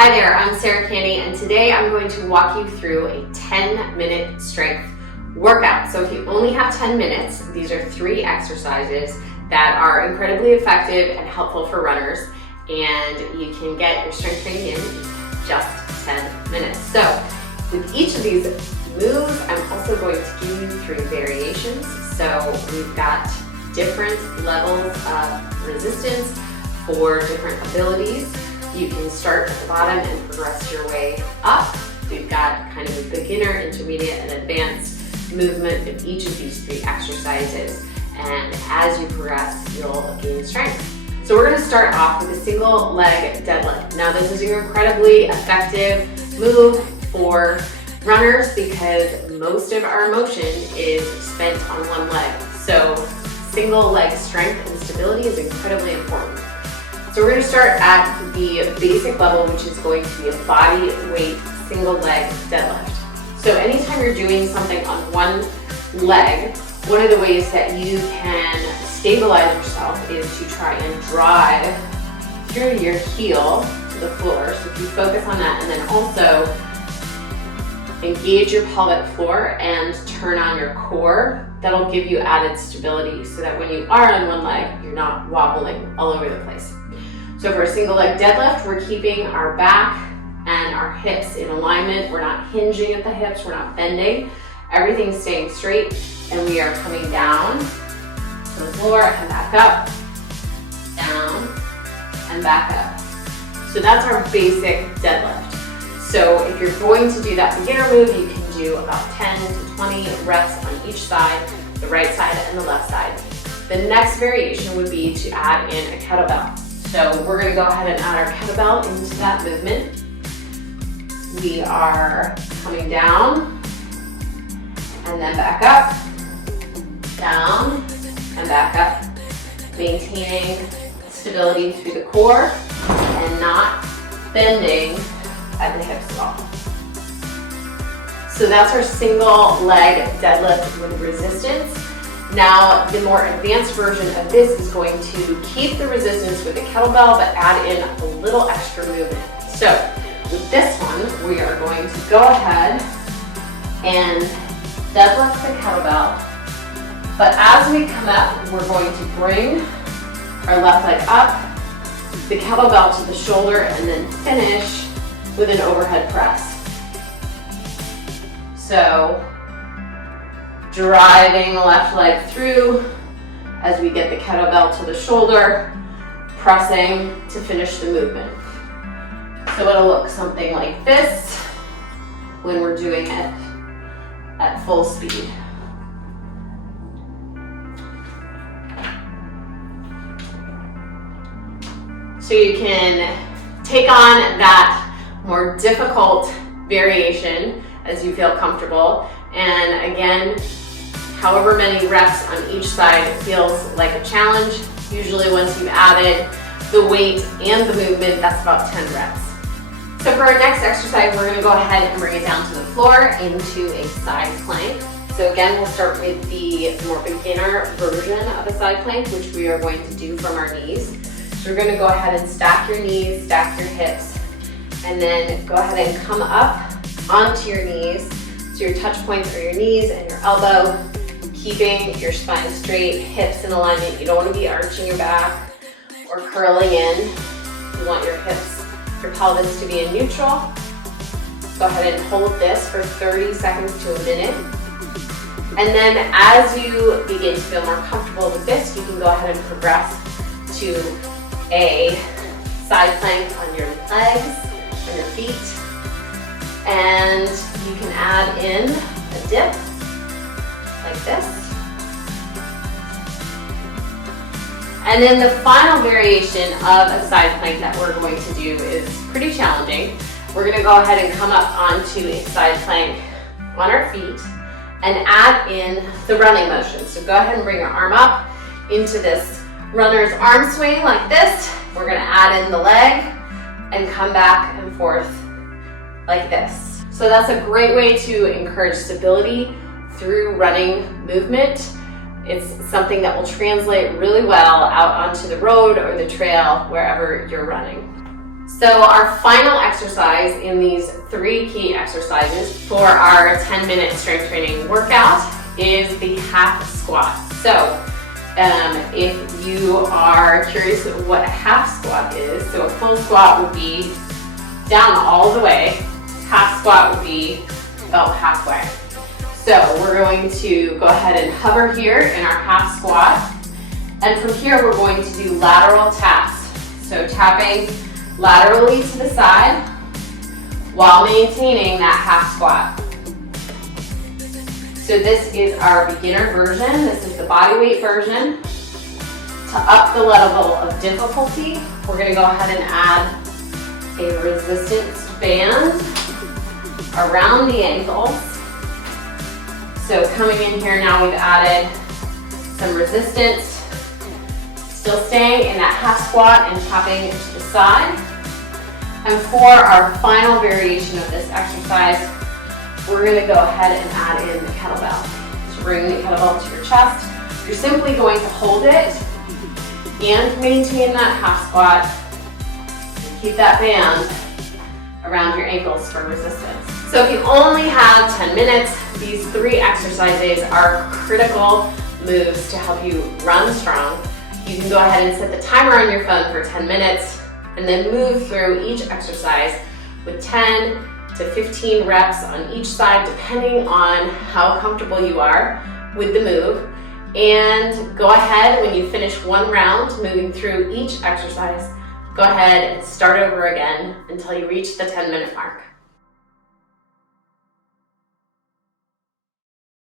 Hi there, I'm Sarah Canny, and today I'm going to walk you through a 10-minute strength workout. So if you only have 10 minutes, these are 3 exercises that are incredibly effective and helpful for runners, and you can get your strength training in just 10 minutes. So with each of these moves, I'm also going to give you 3 variations. So we've got different levels of resistance for different abilities. You can start at the bottom and progress your way up. We've got kind of a beginner, intermediate, and advanced movement of each of these 3 exercises. And as you progress, you'll gain strength. So we're going to start off with a single leg deadlift. Now this is an incredibly effective move for runners because most of our motion is spent on one leg. So single leg strength and stability is incredibly important. So we're going to start at the basic level, which is going to be a body weight single leg deadlift. So anytime you're doing something on one leg, one of the ways that you can stabilize yourself is to try and drive through your heel to the floor. So if you focus on that and then also engage your pelvic floor and turn on your core, that'll give you added stability so that when you are on one leg, you're not wobbling all over the place. So for a single leg deadlift, we're keeping our back and our hips in alignment. We're not hinging at the hips, we're not bending. Everything's staying straight, and we are coming down to the floor and back up, down, and back up. So that's our basic deadlift. So if you're going to do that beginner move, you can do about 10 to 20 reps on each side, the right side and the left side. The next variation would be to add in a kettlebell. So we're going to go ahead and add our kettlebell into that movement. We are coming down and then back up, down and back up, maintaining stability through the core and not bending at the hips at all. So that's our single leg deadlift with resistance. Now, the more advanced version of this is going to keep the resistance with the kettlebell, but add in a little extra movement. So with this one, we are going to go ahead and deadlift the kettlebell. But as we come up, we're going to bring our left leg up, the kettlebell to the shoulder, and then finish with an overhead press. So driving the left leg through as we get the kettlebell to the shoulder, pressing to finish the movement. So it'll look something like this when we're doing it at full speed. So you can take on that more difficult variation as you feel comfortable. And again, however many reps on each side feels like a challenge. Usually once you've added the weight and the movement, that's about 10 reps. So for our next exercise, we're going to go ahead and bring it down to the floor into a side plank. So again, we'll start with the more beginner version of a side plank, which we are going to do from our knees. So we're going to go ahead and stack your knees, stack your hips, and then go ahead and come up onto your knees. So your touch points are your knees and your elbow, keeping your spine straight, hips in alignment. You don't want to be arching your back or curling in. You want your hips, your pelvis to be in neutral. Go ahead and hold this for 30 seconds to a minute. And then as you begin to feel more comfortable with this, you can go ahead and progress to a side plank on your legs, on your feet. And you can add in a dip like this. And then the final variation of a side plank that we're going to do is pretty challenging. We're going to go ahead and come up onto a side plank on our feet and add in the running motion. So go ahead and bring your arm up into this runner's arm swing like this. We're going to add in the leg and come back and forth like this. So that's a great way to encourage stability through running movement. It's something that will translate really well out onto the road or the trail wherever you're running. So our final exercise in these 3 key exercises for our 10-minute strength training workout is the half squat. So if you are curious what a half squat is, so a full squat would be down all the way, half squat would be about halfway. So we're going to go ahead and hover here in our half squat, and from here we're going to do lateral taps. So tapping laterally to the side while maintaining that half squat. So this is our beginner version. This is the body weight version. To up the level of difficulty, we're going to go ahead and add a resistance band around the ankles. So coming in here now, we've added some resistance, still staying in that half squat and tapping to the side. And for our final variation of this exercise, we're going to go ahead and add in the kettlebell. So bring the kettlebell to your chest. You're simply going to hold it and maintain that half squat. And keep that band around your ankles for resistance. So if you only have 10 minutes, these 3 exercises are critical moves to help you run strong. You can go ahead and set the timer on your phone for 10 minutes and then move through each exercise with 10 to 15 reps on each side, depending on how comfortable you are with the move. And go ahead, when you finish one round, moving through each exercise, go ahead and start over again until you reach the 10-minute mark.